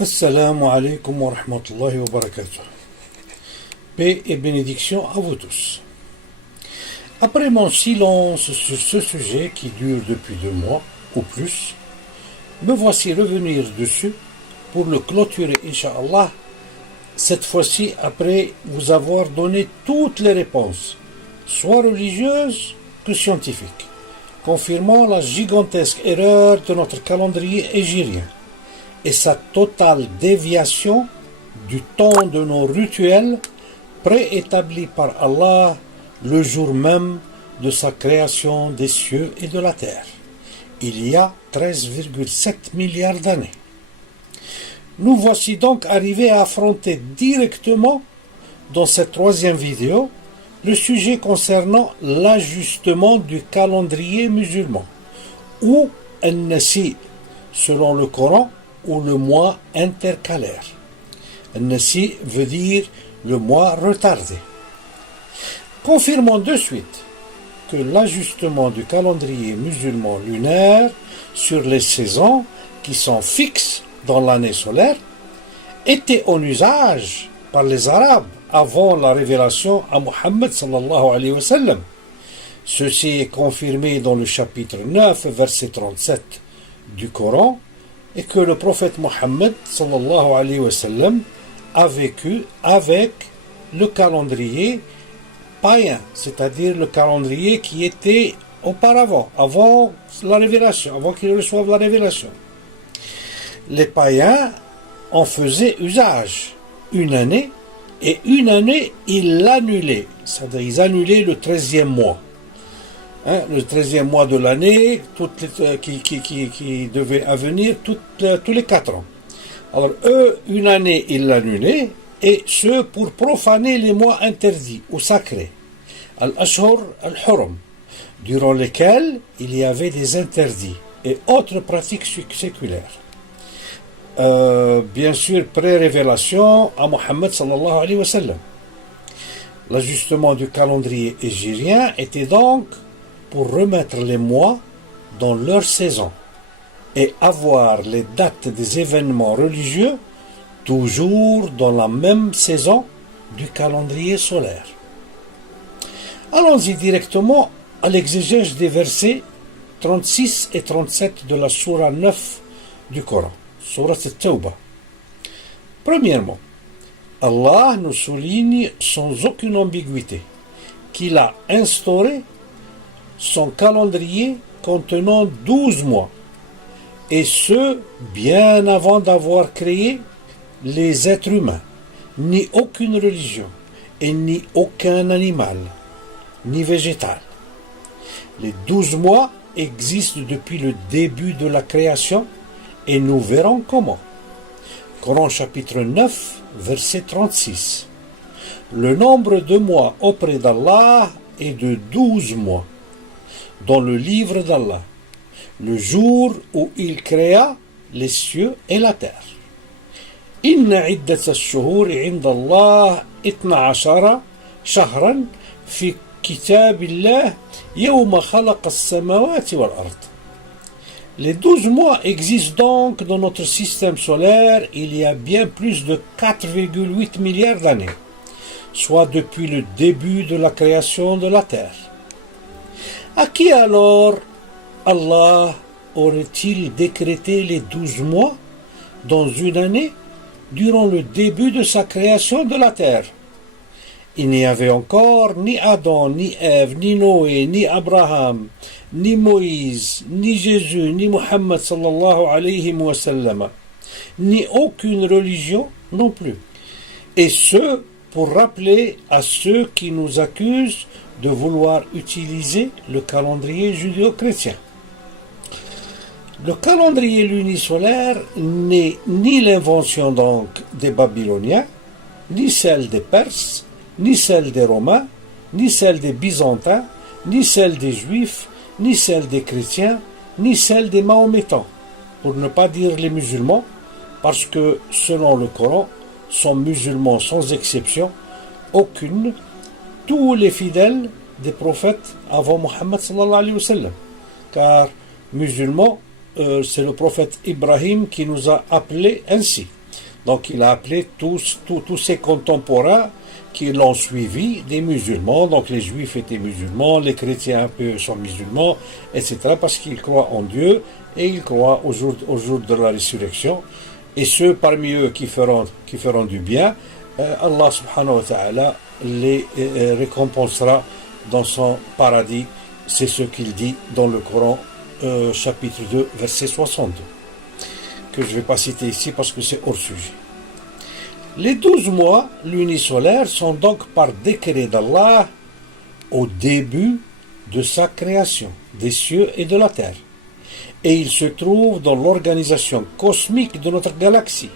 Assalamu alaikum wa rahmatullahi wa barakatuh. Paix et bénédiction à vous tous. Après mon silence sur ce sujet qui dure depuis 2 mois ou plus, me voici revenir dessus pour le clôturer, Inch'Allah, cette fois-ci après vous avoir donné toutes les réponses, soit religieuses que scientifiques, confirmant la gigantesque erreur de notre calendrier hégirien et sa totale déviation du temps de nos rituels préétablis par Allah le jour même de sa création des cieux et de la terre, il y a 13,7 milliards d'années. Nous voici donc arrivés à affronter directement dans cette troisième vidéo le sujet concernant l'ajustement du calendrier musulman, ou An-Nasi, selon le Coran, ou le mois intercalaire. An-Nasi veut dire le mois retardé. Confirmons de suite que l'ajustement du calendrier musulman lunaire sur les saisons qui sont fixes dans l'année solaire était en usage par les Arabes avant la révélation à Muhammad sallallahu alayhi wa sallam. Ceci est confirmé dans le chapitre 9, verset 37 du Coran, et que le prophète Muhammad sallallahu alayhi wa sallam a vécu avec le calendrier païen, c'est-à-dire le calendrier qui était auparavant, avant la révélation, avant qu'il reçoive la révélation. Les païens en faisaient usage une année, et une année ils l'annulaient, c'est-à-dire ils annulaient le 13e mois. Le 13e mois de l'année qui devait venir tous les 4 ans. Alors eux, une année, ils l'annulaient, et ce pour profaner les mois interdits ou sacrés, Al-Ashhur Al-Hurum, durant lesquels il y avait des interdits et autres pratiques séculaires. Bien sûr, pré-révélation à Muhammad sallallahu alayhi wa sallam. L'ajustement du calendrier hégirien était donc pour remettre les mois dans leur saison et avoir les dates des événements religieux toujours dans la même saison du calendrier solaire. Allons-y directement à l'exégèse des versets 36 et 37 de la Sourate 9 du Coran, Sourate At-Tawbah. Premièrement, Allah nous souligne sans aucune ambiguïté qu'il a instauré son calendrier contenant 12 mois, et ce, bien avant d'avoir créé les êtres humains, ni aucune religion, et ni aucun animal, ni végétal. Les 12 mois existent depuis le début de la création, et nous verrons comment. Coran chapitre 9, verset 36. Le nombre de mois auprès d'Allah est de 12 mois. Dans le livre d'Allah, le jour où il créa les cieux et la terre. Inna iddat ash-shuhur 'inda Allah 12 shahran fi kitabillah yawma khalaqa as-samawati wal ard. Les 12 mois existent donc dans notre système solaire il y a bien plus de 4,8 milliards d'années, soit depuis le début de la création de la terre. À qui alors Allah aurait-il décrété les 12 mois dans une année durant le début de sa création de la terre? Il n'y avait encore ni Adam, ni Ève, ni Noé, ni Abraham, ni Moïse, ni Jésus, ni Muhammad sallallahu alayhi wa sallam, ni aucune religion non plus. Et ce, pour rappeler à ceux qui nous accusent de vouloir utiliser le calendrier judéo-chrétien. Le calendrier lunisolaire n'est ni l'invention donc des Babyloniens, ni celle des Perses, ni celle des Romains, ni celle des Byzantins, ni celle des Juifs, ni celle des chrétiens, ni celle des Mahométans, pour ne pas dire les musulmans, parce que selon le Coran, sont musulmans sans exception aucune, tous les fidèles des prophètes avant Muhammad sallallahu alayhi wa sallam. Car musulmans, c'est le prophète Ibrahim qui nous a appelés ainsi. Donc il a appelé tous ses contemporains qui l'ont suivi des musulmans. Donc les juifs étaient musulmans, les chrétiens un peu sont musulmans, etc. Parce qu'ils croient en Dieu et ils croient au jour de la résurrection. Et ceux parmi eux qui feront du bien, Allah subhanahu wa ta'ala les récompensera dans son paradis. C'est ce qu'il dit dans le Coran, chapitre 2, verset 62, que je ne vais pas citer ici parce que c'est hors sujet. Les 12 mois lunisolaires sont donc par décret d'Allah au début de sa création des cieux et de la terre. Et ils se trouvent dans l'organisation cosmique de notre galaxie,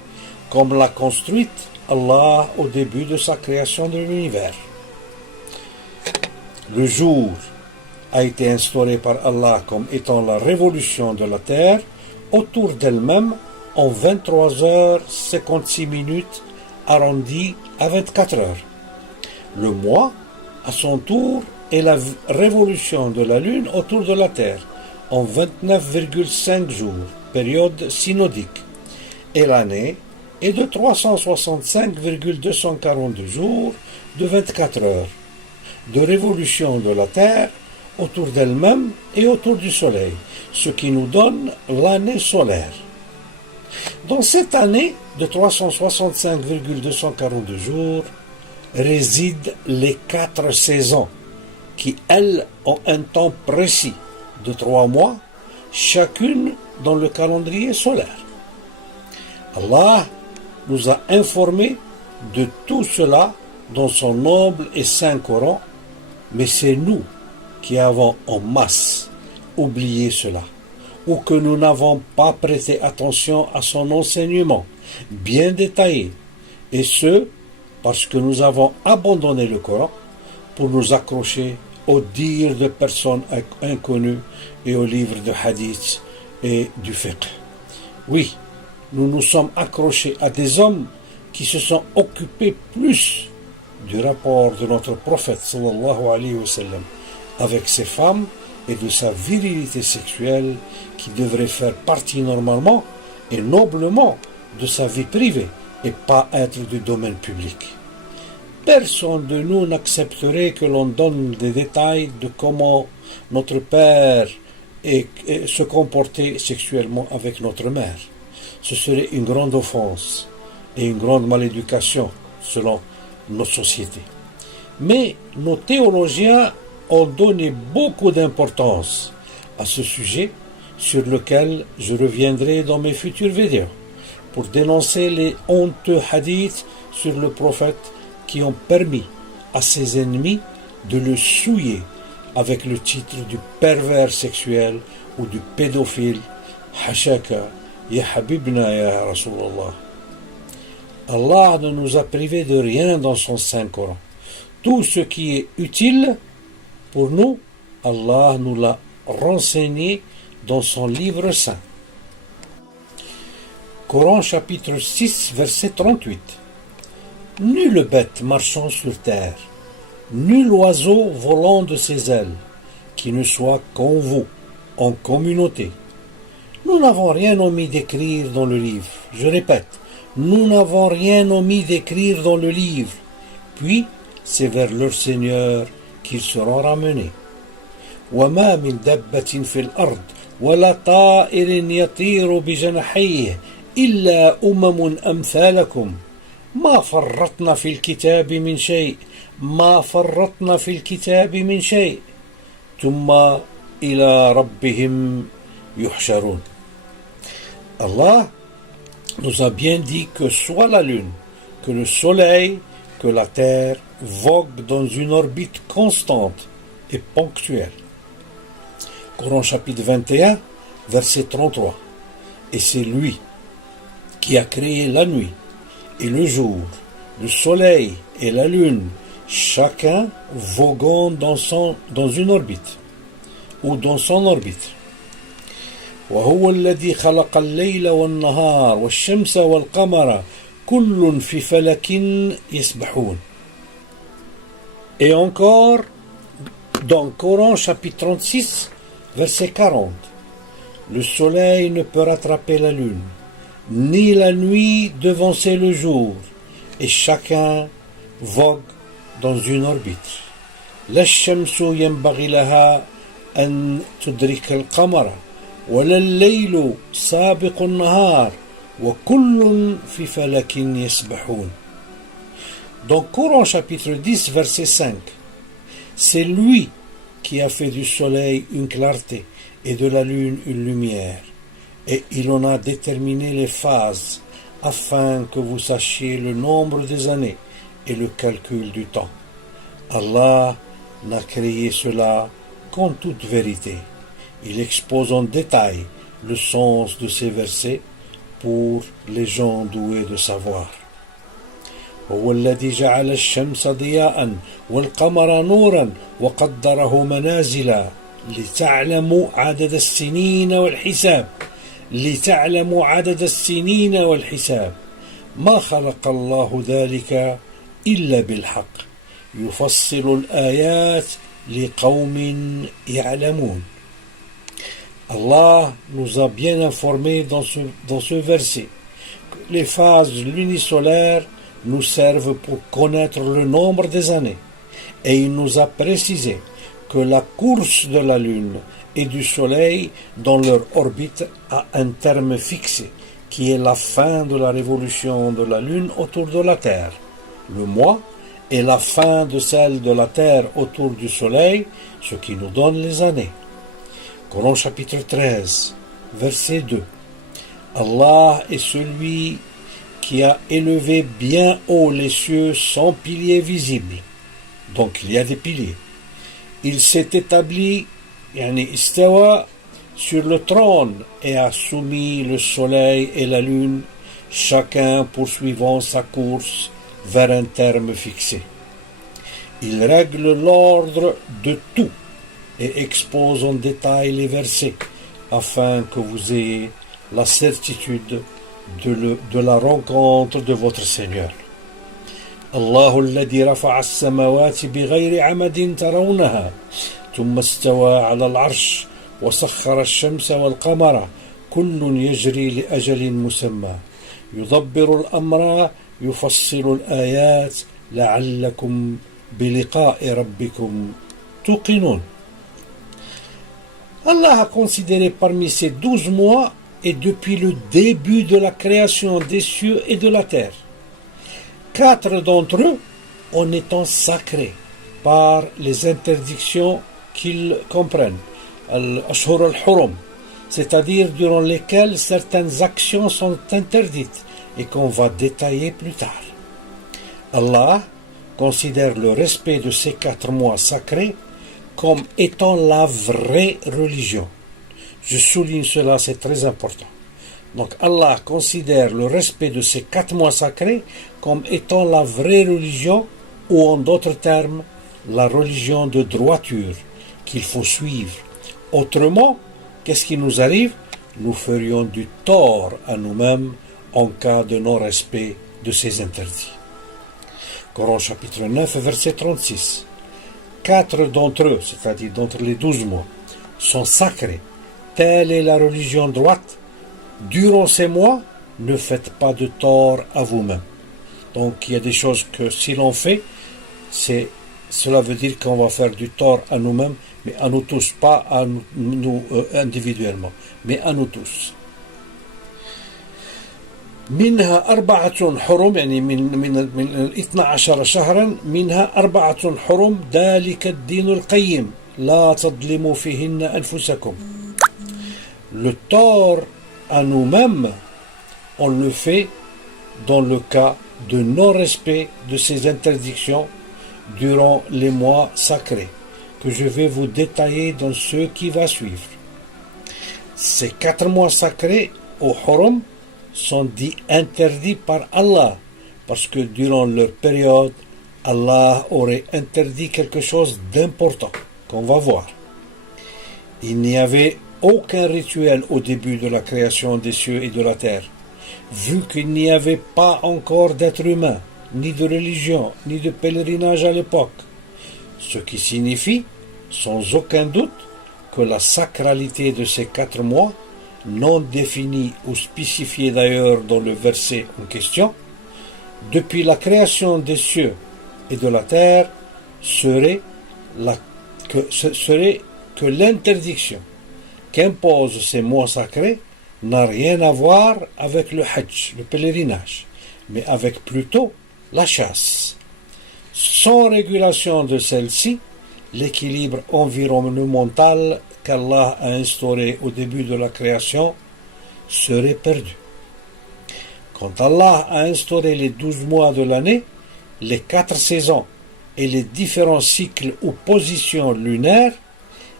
comme l'a construite Allah au début de sa création de l'univers. Le jour a été instauré par Allah comme étant la révolution de la terre autour d'elle-même en 23h56 arrondi à 24 heures. Le mois, à son tour, est la révolution de la Lune autour de la Terre en 29,5 jours, période synodique. Et l'année est de 365,242 jours de 24 heures, de révolution de la Terre autour d'elle-même et autour du Soleil, ce qui nous donne l'année solaire. Dans cette année de 365,242 jours résident les 4 saisons qui, elles, ont un temps précis de 3 mois, chacune dans le calendrier solaire. Allah nous a informés de tout cela dans son noble et saint Coran, mais c'est nous qui avons en masse oublié cela, ou que nous n'avons pas prêté attention à son enseignement bien détaillé, et ce, parce que nous avons abandonné le Coran pour nous accrocher aux dires de personnes inconnues et aux livres de hadith et du fiqh. Oui, nous nous sommes accrochés à des hommes qui se sont occupés plus du rapport de notre prophète sallallahu alayhi wa sallam avec ses femmes et de sa virilité sexuelle qui devrait faire partie normalement et noblement de sa vie privée et pas être du domaine public. Personne de nous n'accepterait que l'on donne des détails de comment notre père se comportait sexuellement avec notre mère. Ce serait une grande offense et une grande maléducation selon nos sociétés. Mais nos théologiens ont donné beaucoup d'importance à ce sujet sur lequel je reviendrai dans mes futures vidéos pour dénoncer les honteux hadiths sur le prophète qui ont permis à ses ennemis de le souiller avec le titre du pervers sexuel ou du pédophile. Hashaka, ya habibna ya Rasulallah. Allah ne nous a privés de rien dans son Saint Coran. Tout ce qui est utile pour nous, Allah nous l'a renseigné dans son livre saint. Coran chapitre 6 verset 38. Nulle bête marchant sur terre, nul oiseau volant de ses ailes, qui ne soit qu'en vous, en communauté. Nous n'avons rien omis d'écrire dans le livre. Je répète, nous n'avons rien omis d'écrire dans le livre. Puis, c'est vers leur Seigneur qu'ils seront ramenés. وَمَا مِنْ دَبَّةٍ فِي الْأَرْضِ وَلَا طَائِرٍ يَطِيرُ بِجَنَاحَيْهِ إِلَّا أُمَمٌ أَمْثَالَكُمْ ما فرطنا في الكتاب من شيء ما فرطنا في الكتاب من شيء ثم إلى ربهم يحشرون. Allah nous a bien dit que soit la lune, que le soleil, que la terre voguent dans une orbite constante et ponctuelle. Coran chapitre 21, verset 33. Et c'est lui qui a créé la nuit et le jour, le soleil et la lune, chacun voguant dans une orbite ou dans son orbite. وهو الذي خلق الليل والنهار والشمس والقمر كل في فلك يسبحون. Et encore dans Coran chapitre 36 verset 40. Le soleil ne peut rattraper la lune, ni la nuit devancer le jour, et chacun vogue dans une orbite. لا الشمس ينبغي لها أن تدرك القمر ولا الليل سابق النهار وكل في فلك يسبحون. Dans Coran chapitre 10 verset 5, c'est lui qui a fait du soleil une clarté et de la lune une lumière, et il en a déterminé les phases afin que vous sachiez le nombre des années et le calcul du temps. Allah n'a créé cela qu'en toute vérité. Il expose en détail le sens de ces versets pour les gens doués de savoir. هو الذي جعل الشمس ضياء والقمر نورا وقدره منازل لتعلموا عدد السنين والحساب ما خلق الله ذلك إلا بالحق يفصل الآيات لقوم يعلمون. Allah nous a bien informés dans ce verset que les phases lunisolaires nous servent pour connaître le nombre des années, et il nous a précisé que la course de la Lune et du Soleil dans leur orbite a un terme fixé, qui est la fin de la révolution de la Lune autour de la Terre, le mois, et la fin de celle de la Terre autour du Soleil, ce qui nous donne les années. Coran chapitre 13, verset 2. Allah est celui qui a élevé bien haut les cieux sans piliers visibles. Donc il y a des piliers. Il s'est établi, istawa, sur le trône et a soumis le soleil et la lune, chacun poursuivant sa course vers un terme fixé. Il règle l'ordre de tout et expose en détail les versets afin que vous ayez la certitude de la rencontre de votre Seigneur. الله الذي رفع السماوات بغير عمد ترونها ثم استوى على العرش وسخر الشمس والقمر كل يجري لأجل مسمى يدبر الأمر يفصل الآيات لعلكم بلقاء ربكم توقنون. Allah a considéré parmi ces 12 mois et depuis le début de la création des cieux et de la terre 4 d'entre eux en étant sacrés par les interdictions qu'ils comprennent, al-ashhur al-hurum, c'est-à-dire durant lesquelles certaines actions sont interdites et qu'on va détailler plus tard. Allah considère le respect de ces 4 mois sacrés comme étant la vraie religion. Je souligne cela, c'est très important. Donc Allah considère le respect de ces 4 mois sacrés comme étant la vraie religion, ou en d'autres termes, la religion de droiture qu'il faut suivre. Autrement, qu'est-ce qui nous arrive? Nous ferions du tort à nous-mêmes en cas de non-respect de ces interdits. Coran chapitre 9, verset 36. 4 d'entre eux, c'est-à-dire d'entre les 12 mois, sont sacrés. Telle est la religion droite. Durant ces mois, ne faites pas de tort à vous-même. Donc il y a des choses que si l'on fait, cela veut dire qu'on va faire du tort à nous-mêmes, mais à nous tous, pas à nous individuellement, mais à nous tous. منها 4 حرم من 12 شهرا منها 4 حرم ذلك الدين القيم لا تظلموا فيهن أنفسكم. Le tort à nous-mêmes, on le fait dans le cas de non-respect de ces interdictions durant les mois sacrés, que je vais vous détailler dans ce qui va suivre. Ces 4 mois sacrés au Hurum sont dits interdits par Allah, parce que durant leur période, Allah aurait interdit quelque chose d'important, qu'on va voir. Il n'y avait aucun rituel au début de la création des cieux et de la terre, vu qu'il n'y avait pas encore d'être humain, ni de religion, ni de pèlerinage à l'époque. Ce qui signifie, sans aucun doute, que la sacralité de ces 4 mois non définie ou spécifiée d'ailleurs dans le verset en question, depuis la création des cieux et de la terre, serait que l'interdiction qu'imposent ces mois sacrés n'a rien à voir avec le Hajj, le pèlerinage, mais avec plutôt la chasse. Sans régulation de celle-ci, l'équilibre environnemental qu'Allah a instauré au début de la création serait perdu. Quand Allah a instauré les 12 mois de l'année, les 4 saisons et les différents cycles ou positions lunaires,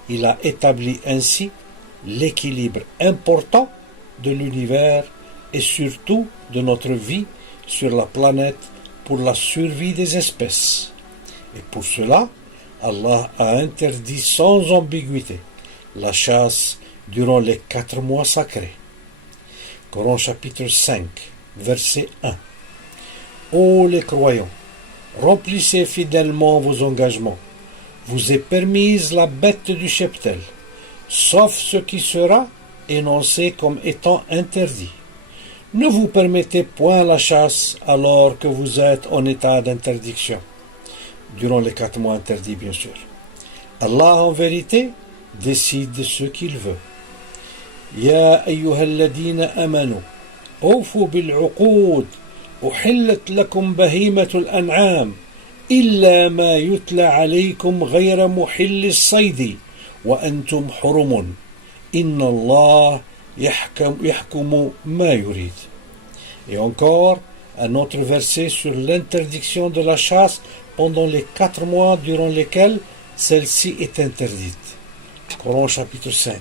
il a établi ainsi l'équilibre important de l'univers et surtout de notre vie sur la planète pour la survie des espèces. Et pour cela, Allah a interdit sans ambiguïté la chasse durant les 4 mois sacrés. Coran chapitre 5, verset 1. Ô les croyants, remplissez fidèlement vos engagements. Vous est permise la bête du cheptel, sauf ce qui sera énoncé comme étant interdit. Ne vous permettez point la chasse alors que vous êtes en état d'interdiction, durant les 4 mois interdits bien sûr. Allah en vérité décide ce qu'il veut. Ya ayyuhalladhina amanu, awfu bil'uqud, uhillat lakum bahimatul an'am, illa ma yutla alaykum ghayra muhillis saydi, wa antum hurumun. Inna Allah yahkumu ma yurid. Et encore, un autre verset sur l'interdiction de la chasse pendant les 4 mois durant lesquels celle-ci est interdite. Coran chapitre 5,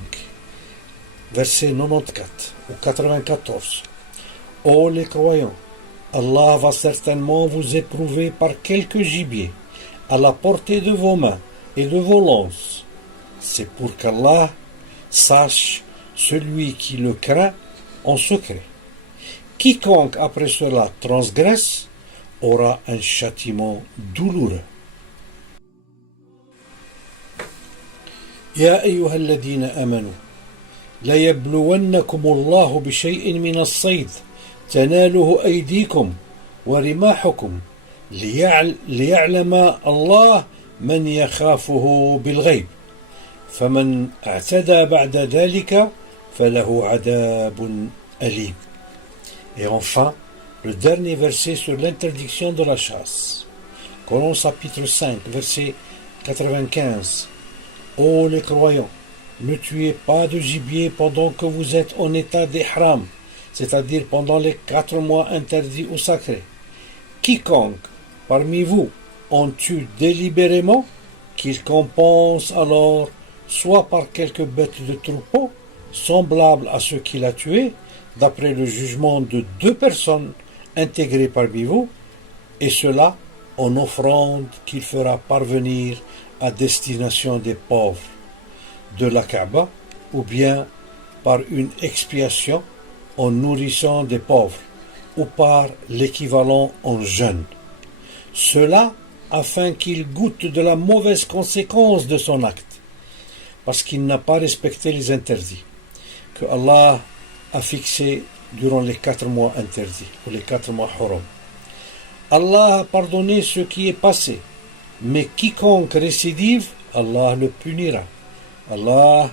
verset 94 ou 94. Ô les croyants, Allah va certainement vous éprouver par quelques gibiers à la portée de vos mains et de vos lances. C'est pour qu'Allah sache celui qui le craint en secret. Quiconque après cela transgresse aura un châtiment douloureux. يا أيها الذين آمنوا ليبلونكم الله بشيء من الصيد تناله أيديكم ورماحكم ليعلم الله من يخافه بالغيب فمن اعتدى بعد ذلك فله عذاب أليم. Et enfin, le dernier verset sur l'interdiction de la chasse. Coran chapitre 5, verset 95. Ô les croyants, ne tuez pas de gibier pendant que vous êtes en état d'ihram, c'est-à-dire pendant les 4 mois interdits ou sacrés. Quiconque parmi vous en tue délibérément, qu'il compense alors soit par quelques bêtes de troupeau, semblables à ceux qu'il a tués, d'après le jugement de 2 personnes intégrées parmi vous, et cela en offrande qu'il fera parvenir à destination des pauvres de la Kaaba, ou bien par une expiation en nourrissant des pauvres, ou par l'équivalent en jeûne. Cela afin qu'il goûte de la mauvaise conséquence de son acte, parce qu'il n'a pas respecté les interdits que Allah a fixés durant les 4 mois interdits, ou les 4 mois haram. Allah a pardonné ce qui est passé, mais quiconque récidive, Allah le punira. Allah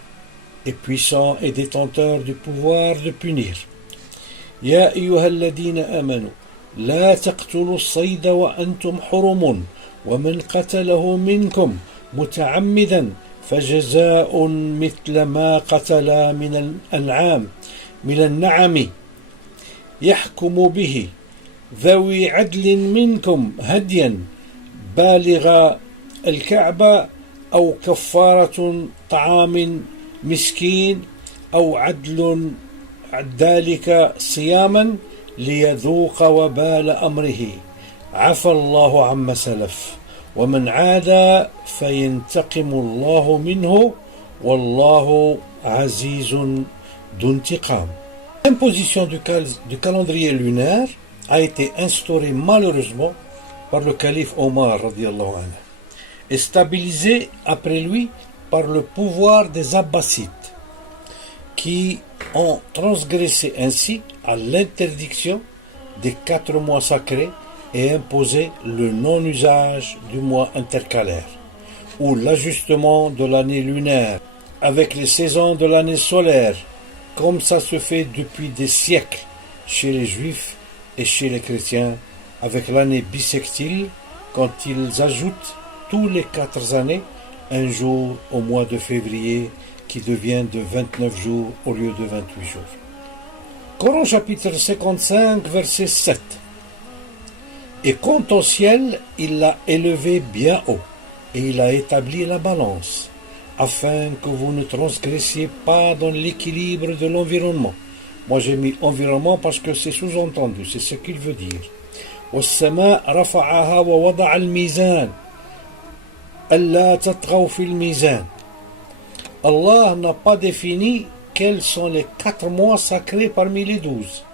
est puissant et détenteur du pouvoir de punir. Ya ayyuhalladhina amanu, la taqtulu as-sayda wa antum hurumun, wa man qatalahu minkum muta'ammidan fajaza'un mithla ma qatala min al-an'am من النعم يحكم به ذوي عدل منكم هديا بالغ الكعبة أو كفارة طعام مسكين أو عدل ذلك صياما ليذوق وبال أمره عفى الله عما سلف ومن عاد فينتقم الله منه والله عزيز d'intiqam. L'imposition du calendrier lunaire a été instaurée malheureusement par le calife Omar radiallahu anhu et stabilisée après lui par le pouvoir des Abbasides qui ont transgressé ainsi à l'interdiction des 4 mois sacrés et imposé le non-usage du mois intercalaire, ou l'ajustement de l'année lunaire avec les saisons de l'année solaire, comme ça se fait depuis des siècles chez les juifs et chez les chrétiens, avec l'année bissextile, quand ils ajoutent tous les 4 années un jour au mois de février qui devient de 29 jours au lieu de 28 jours. Coran chapitre 55, verset 7. Et quant au ciel, il l'a élevé bien haut, et il a établi la balance, afin que vous ne transgressiez pas dans l'équilibre de l'environnement. Moi j'ai mis environnement parce que c'est sous-entendu, c'est ce qu'il veut dire. والسماء رفعها ووضع الميزان ألا تطغوا في الميزان. Allah n'a pas défini quels sont les 4 mois sacrés parmi les 12,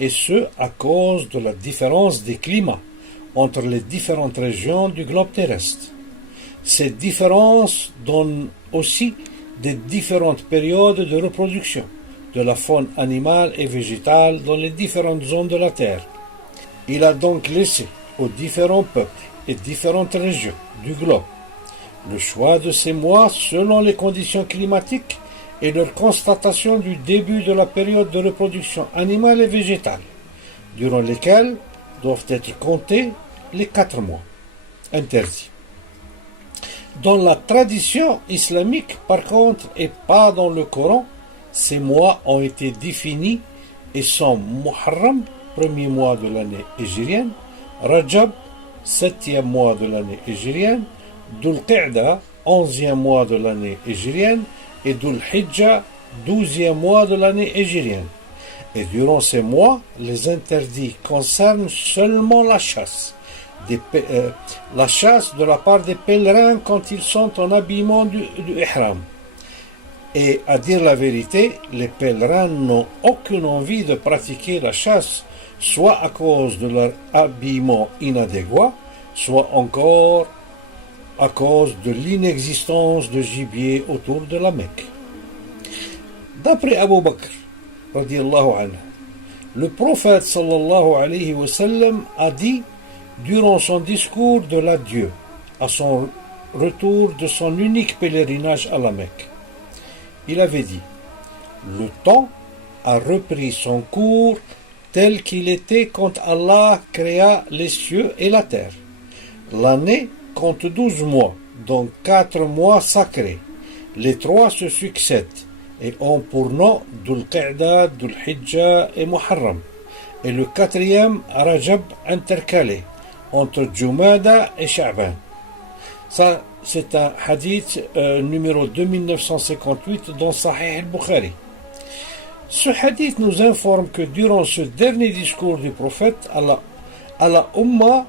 et ce à cause de la différence des climats entre les différentes régions du globe terrestre. Ces différences donnent aussi des différentes périodes de reproduction de la faune animale et végétale dans les différentes zones de la Terre. Il a donc laissé aux différents peuples et différentes régions du globe le choix de ces mois selon les conditions climatiques et leur constatation du début de la période de reproduction animale et végétale, durant lesquels doivent être comptés les 4 mois interdits. Dans la tradition islamique, par contre, et pas dans le Coran, ces mois ont été définis et sont Muharram, premier mois de l'année hégirienne, Rajab, 7e mois de l'année hégirienne, Dhul Qa'da, 11e mois de l'année hégirienne, et Dhul Hijjah, 12e mois de l'année hégirienne. Et durant ces mois, les interdits concernent seulement la chasse. La chasse de la part des pèlerins quand ils sont en habillement du ihram. Et à dire la vérité, les pèlerins n'ont aucune envie de pratiquer la chasse, soit à cause de leur habillement inadéquat, soit encore à cause de l'inexistence de gibier autour de la Mecque. D'après Abu Bakr, radiallahu anhu, le prophète sallallahu alayhi wa sallam a dit durant son discours de l'adieu à son retour de son unique pèlerinage à la Mecque. Il avait dit: le temps a repris son cours tel qu'il était quand Allah créa les cieux et la terre. L'année compte 12 mois, dont 4 mois sacrés. Les 3 se succèdent et ont pour nom Dhul Qa'da, Dhul Hijjah et Muharram. Et le 4e, Rajab intercalé entre Jumada et Sha'ban. Ça, c'est un hadith numéro 2958 dans Sahih al-Bukhari. Ce hadith nous informe que durant ce dernier discours du prophète à la Ummah,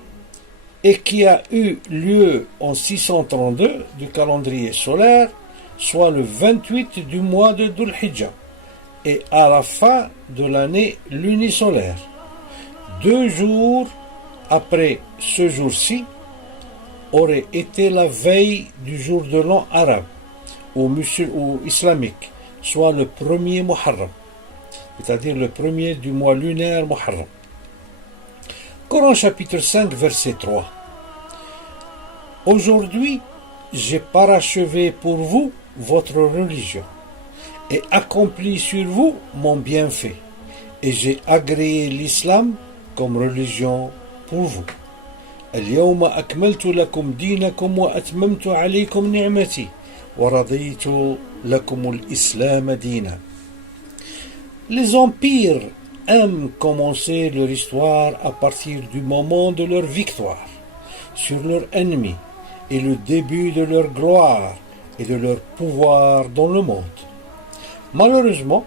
et qui a eu lieu en 632 du calendrier solaire, soit le 28 du mois de Dhul Hijjah, et à la fin de l'année lunisolaire. 2 jours après ce jour-ci aurait été la veille du jour de l'an arabe ou islamique, soit le 1er Muharram, c'est-à-dire le 1er du mois lunaire Muharram. Coran chapitre 5, verset 3. Aujourd'hui, j'ai parachevé pour vous votre religion et accompli sur vous mon bienfait, et j'ai agréé l'islam comme religion pour vous. اليوم أكملت لكم دينكم وأتممت عليكم نعمتي ورضيت لكم الإسلام دينا. Les empires aiment commencer leur histoire à partir du moment de leur victoire sur leurs ennemis et le début de leur gloire et de leur pouvoir dans le monde. Malheureusement,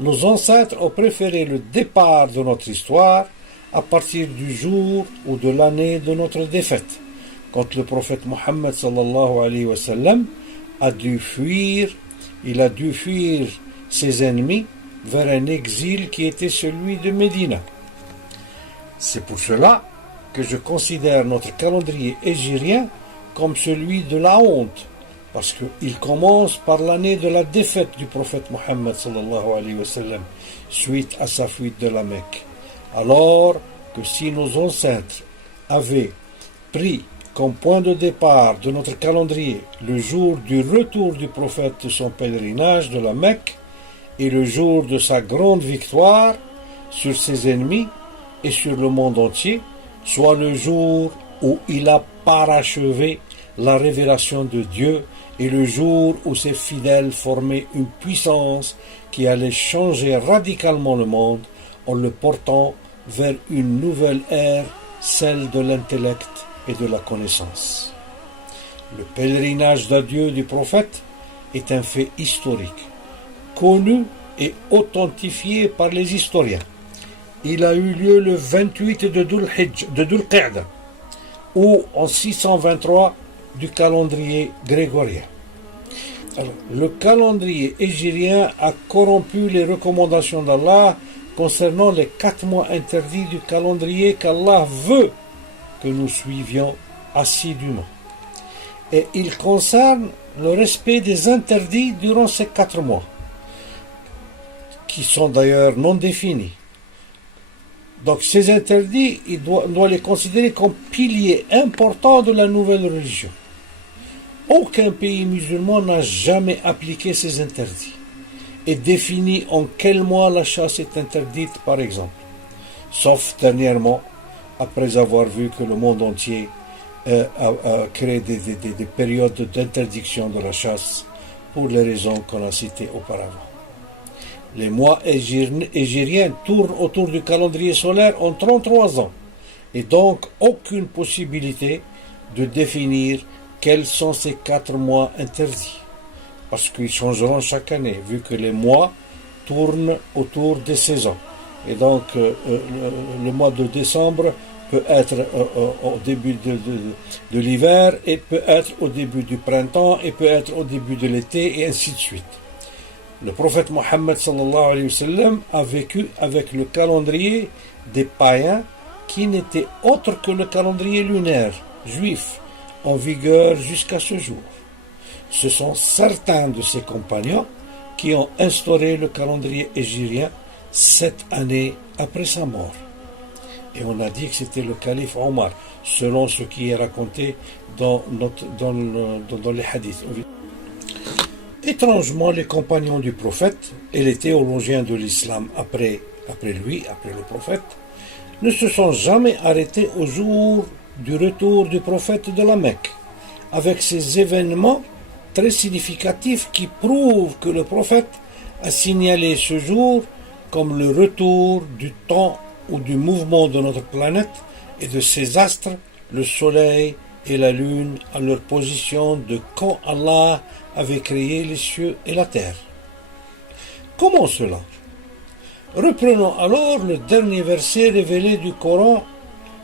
nos ancêtres ont préféré le départ de notre histoire à partir du jour ou de l'année de notre défaite, quand le prophète Mohammed sallallahu alayhi wa sallam a dû fuir ses ennemis vers un exil qui était celui de Médina. C'est pour cela que je considère notre calendrier hégirien comme celui de la honte, parce qu'il commence par l'année de la défaite du prophète Mohammed sallallahu alayhi wa sallam, suite à sa fuite de la Mecque. Alors que si nos ancêtres avaient pris comme point de départ de notre calendrier le jour du retour du prophète de son pèlerinage de la Mecque et le jour de sa grande victoire sur ses ennemis et sur le monde entier, soit le jour où il a parachevé la révélation de Dieu et le jour où ses fidèles formaient une puissance qui allait changer radicalement le monde en le portant vers une nouvelle ère, celle de l'intellect et de la connaissance. Le pèlerinage d'adieu du prophète est un fait historique, connu et authentifié par les historiens. Il a eu lieu le 28 de Dhul Qa'da, ou en 623 du calendrier grégorien. Alors, le calendrier hégirien a corrompu les recommandations d'Allah concernant les 4 mois interdits du calendrier qu'Allah veut que nous suivions assidûment. Et il concerne le respect des interdits durant ces 4 mois, qui sont d'ailleurs non définis. Donc ces interdits, on doit les considérer comme piliers importants de la nouvelle religion. Aucun pays musulman n'a jamais appliqué ces interdits et défini en quel mois la chasse est interdite, par exemple. Sauf dernièrement, après avoir vu que le monde entier a créé des périodes d'interdiction de la chasse pour les raisons qu'on a citées auparavant. Les mois hégiriens tournent autour du calendrier solaire en 33 ans et donc aucune possibilité de définir quels sont ces 4 mois interdits, parce qu'ils changeront chaque année, vu que les mois tournent autour des saisons. Et donc, le mois de décembre peut être au début de l'hiver, et peut être au début du printemps, et peut être au début de l'été, et ainsi de suite. Le prophète Mohammed sallallahu alayhi wa sallam a vécu avec le calendrier des païens qui n'était autre que le calendrier lunaire juif en vigueur jusqu'à ce jour. Ce sont certains de ses compagnons qui ont instauré le calendrier hégirien 7 années après sa mort. Et on a dit que c'était le calife Omar, selon ce qui est raconté dans les hadiths. Étrangement, les compagnons du prophète et les théologiens de l'islam après le prophète, ne se sont jamais arrêtés au jour du retour du prophète de la Mecque, avec ces événements très significatifs qui prouvent que le prophète a signalé ce jour comme le retour du temps ou du mouvement de notre planète et de ses astres, le soleil et la lune, à leur position de quand Allah avait créé les cieux et la terre. Comment cela? Reprenons alors le dernier verset révélé du Coran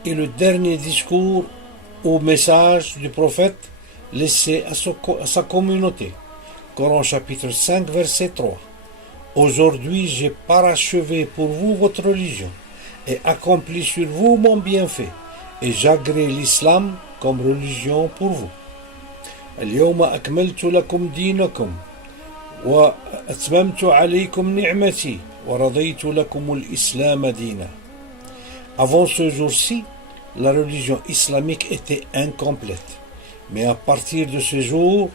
et le dernier discours ou message du prophète laissé à sa communauté. Coran chapitre 5 verset 3. Aujourd'hui j'ai parachevé pour vous votre religion et accompli sur vous mon bienfait et j'agrée l'islam comme religion pour vous. اليوم أكملت لكم دينكم وأتممت عليكم نعمتي ورضيت لكم الإسلام دينا. Avant ce jour-ci, la religion islamique était incomplète. Mais à partir de ce jour,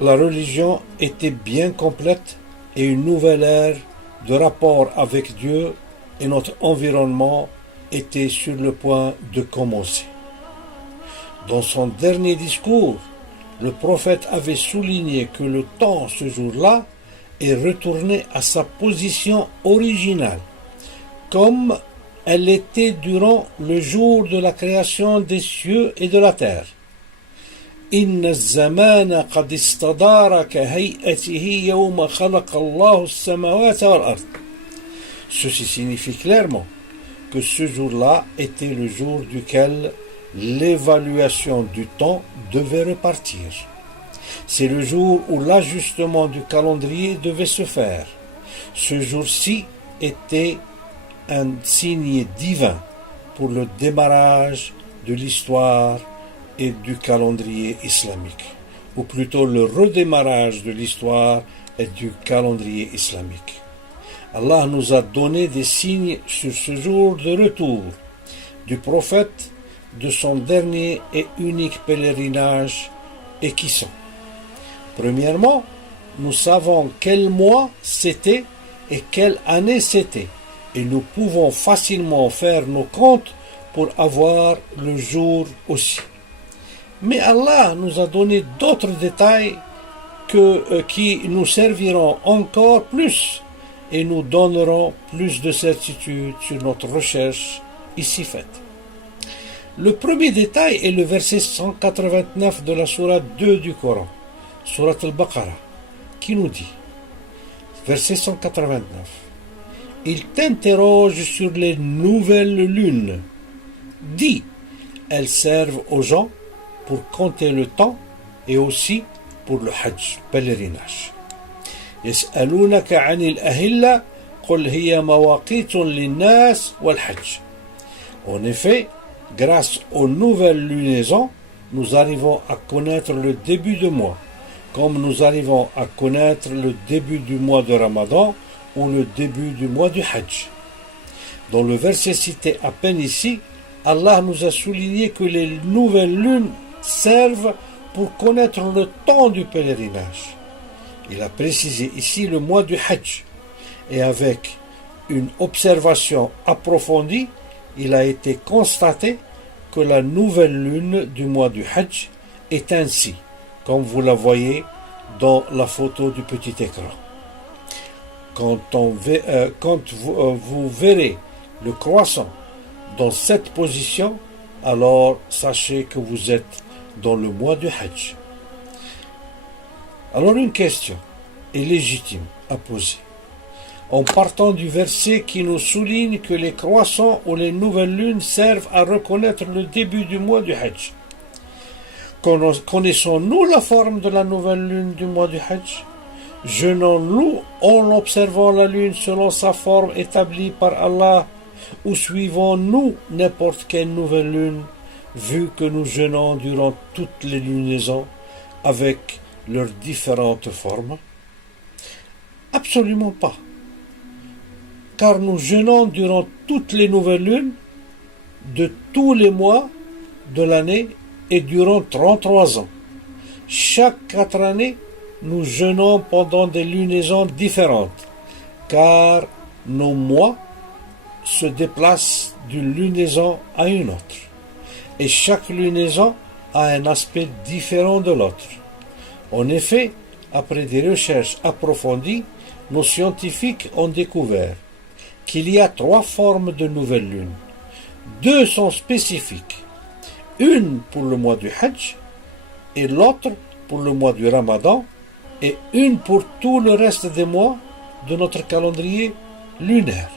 la religion était bien complète et une nouvelle ère de rapport avec Dieu et notre environnement était sur le point de commencer. Dans son dernier discours, le prophète avait souligné que le temps, ce jour-là, est retourné à sa position originale, comme elle était durant le jour de la création des cieux et de la terre. إن الزمان قد استدار كهيئته يوم خلق الله السماوات والأرض. Ceci signifie clairement que ce jour-là était le jour duquel l'évaluation du temps devait repartir. C'est le jour où l'ajustement du calendrier devait se faire. Ce jour-ci était un signe divin pour le démarrage de l'histoire et du calendrier islamique. ou plutôt le redémarrage de l'histoire et du calendrier islamique. Allah nous a donné des signes sur ce jour de retour du prophète de son dernier et unique pèlerinage, et qui sont: premièrement, nous savons quel mois c'était et quelle année c'était, et nous pouvons facilement faire nos comptes pour avoir le jour aussi. Mais Allah nous a donné d'autres détails qui nous serviront encore plus et nous donneront plus de certitude sur notre recherche ici faite. Le premier détail est le verset 189 de la sourate 2 du Coran, sourate al-Baqarah, qui nous dit, verset 189, « Il t'interroge sur les nouvelles lunes. Dis, elles servent aux gens pour compter le temps et aussi pour le Hajj, pèlerinage. يسألونك عن الأهلة قل هي مواقيت للناس والحج. En effet, grâce aux nouvelles lunaisons, nous arrivons à connaître le début de mois, comme nous arrivons à connaître le début du mois de Ramadan ou le début du mois du Hajj. Dans le verset cité à peine ici, Allah nous a souligné que les nouvelles lunes servent pour connaître le temps du pèlerinage. Il a précisé ici le mois du Hajj, et avec une observation approfondie, il a été constaté que la nouvelle lune du mois du Hajj est ainsi, comme vous la voyez dans la photo du petit écran. Quand vous verrez le croissant dans cette position, alors sachez que vous êtes dans le mois du Hajj. Alors une question est légitime à poser, en partant du verset qui nous souligne que les croissants ou les nouvelles lunes servent à reconnaître le début du mois du Hajj. Connaissons-nous la forme de la nouvelle lune du mois du Hajj? Jeûnons-nous en observant la lune selon sa forme établie par Allah, ou suivons-nous n'importe quelle nouvelle lune, vu que nous jeûnons durant toutes les lunaisons avec leurs différentes formes? Absolument pas. Car nous jeûnons durant toutes les nouvelles lunes de tous les mois de l'année et durant 33 ans. Chaque 4 années, nous jeûnons pendant des lunaisons différentes, car nos mois se déplacent d'une lunaison à une autre, et chaque lunaison a un aspect différent de l'autre. En effet, après des recherches approfondies, nos scientifiques ont découvert qu'il y a 3 formes de nouvelles lunes. 2 sont spécifiques, une pour le mois du Hajj et l'autre pour le mois du Ramadan, et une pour tout le reste des mois de notre calendrier lunaire.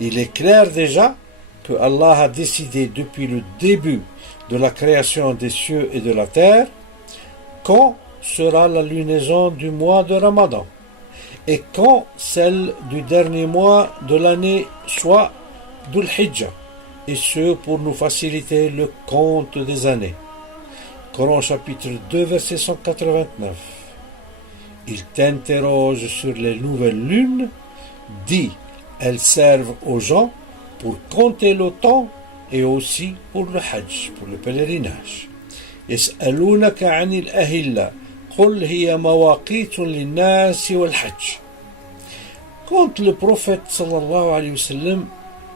Il est clair déjà que Allah a décidé depuis le début de la création des cieux et de la terre quand sera la lunaison du mois de Ramadan et quand celle du dernier mois de l'année, soit Dhul Hijjah, et ce pour nous faciliter le compte des années. Coran chapitre 2 verset 189. Il t'interroge sur les nouvelles lunes, dit, elles servent aux gens pour compter le temps et aussi pour le Hajj, pour le pèlerinage. يسألونك عن الأهلة قل هي مواقيت للناس والحج. Quand le prophète sallallahu alayhi wa sallam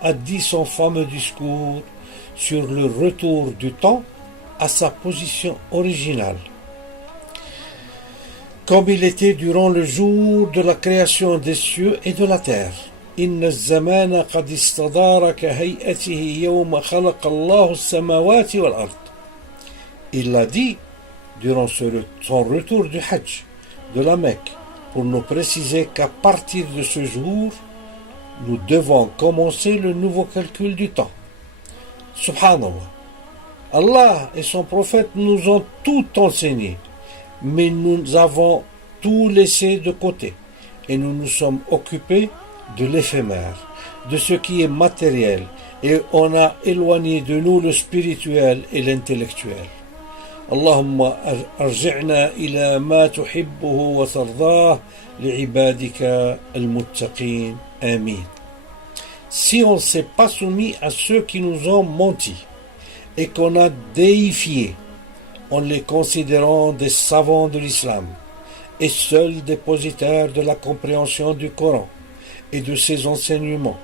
a dit son fameux discours sur le retour du temps à sa position originale, comme il était durant le jour de la création des cieux et de la terre. إن الزمان قد استدار كهيئته يوم خلق الله السماوات والأرض. Il l'a dit durant son retour du Hajj, de la Mecque, pour nous préciser qu'à partir de ce jour, nous devons commencer le nouveau calcul du temps. Subhanallah. Allah et son prophète nous ont tout enseigné, mais nous avons tout laissé de côté et nous nous sommes occupés de l'éphémère, de ce qui est matériel, et on a éloigné de nous le spirituel et l'intellectuel. اللهم أرجعنا إلى ما تحبه وترضاه لعبادك المتقين آمين. Si on ne s'est pas soumis à ceux qui nous ont menti et qu'on a déifié en les considérant des savants de l'islam et seuls dépositaires de la compréhension du Coran et de ses enseignements,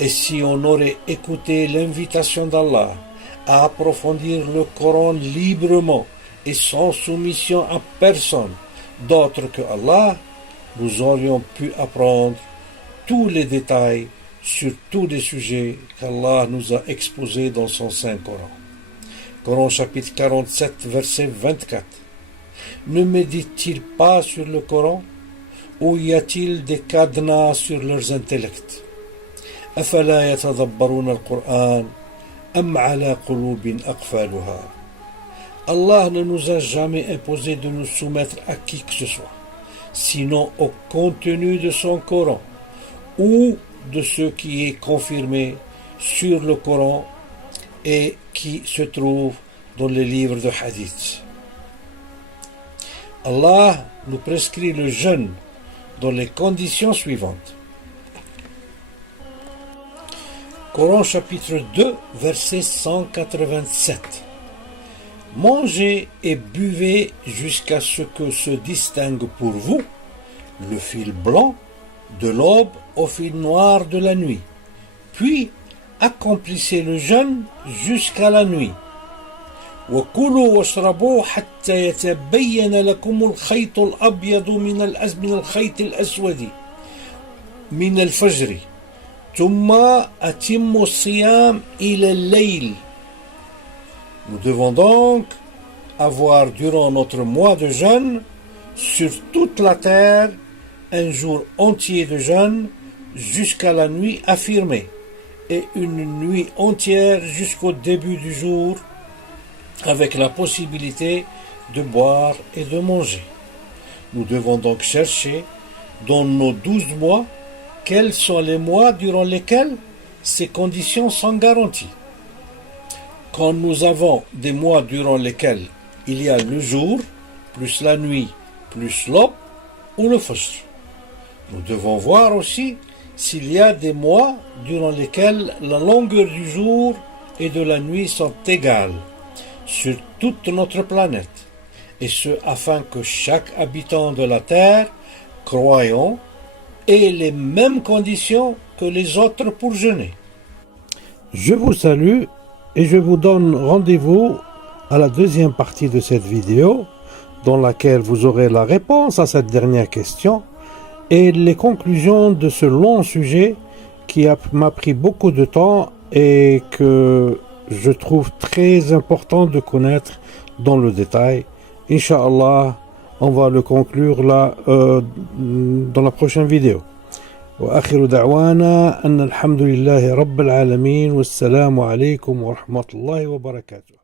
et si on aurait écouté l'invitation d'Allah à approfondir le Coran librement et sans soumission à personne d'autre que Allah, nous aurions pu apprendre tous les détails sur tous les sujets qu'Allah nous a exposés dans son Saint-Coran. Coran chapitre 47, verset 24. Ne méditent-ils pas sur le Coran, ou y a-t-il des cadenas sur leurs intellects? أفلا يتدبرون القرآن أم على قلوب أقفالها. Allah ne nous a jamais imposé de nous soumettre à qui que ce soit, sinon au contenu de son Coran ou de ce qui est confirmé sur le Coran et qui se trouve dans les livres de hadith. Allah nous prescrit le jeûne dans les conditions suivantes. Coran chapitre 2, verset 187. Mangez et buvez jusqu'à ce que se distingue pour vous le fil blanc de l'aube au fil noir de la nuit. Puis accomplissez le jeûne jusqu'à la nuit. وكلوا واشربوا حتى يتبين لكم الخيط الأبيض من الخيط الأسود من الفجر ثم أتموا الصيام إلى الليل. Nous devons donc avoir durant notre mois de jeûne sur toute la terre un jour entier de jeûne jusqu'à la nuit affirmée et une nuit entière jusqu'au début du jour avec la possibilité de boire et de manger. Nous devons donc chercher dans nos 12 mois quels sont les mois durant lesquels ces conditions sont garanties. Quand nous avons des mois durant lesquels il y a le jour, plus la nuit, plus l'aube ou le fajr. Nous devons voir aussi s'il y a des mois durant lesquels la longueur du jour et de la nuit sont égales sur toute notre planète, et ce afin que chaque habitant de la Terre, croyant, ait les mêmes conditions que les autres pour jeûner. Je vous salue et je vous donne rendez-vous à la deuxième partie de cette vidéo, dans laquelle vous aurez la réponse à cette dernière question et les conclusions de ce long sujet qui m'a pris beaucoup de temps et que je trouve très important de connaître dans le détail. Inch'Allah, on va le conclure là dans la prochaine vidéo. وآخر دعوانا أن الحمد لله رب العالمين والسلام عليكم ورحمة الله وبركاته.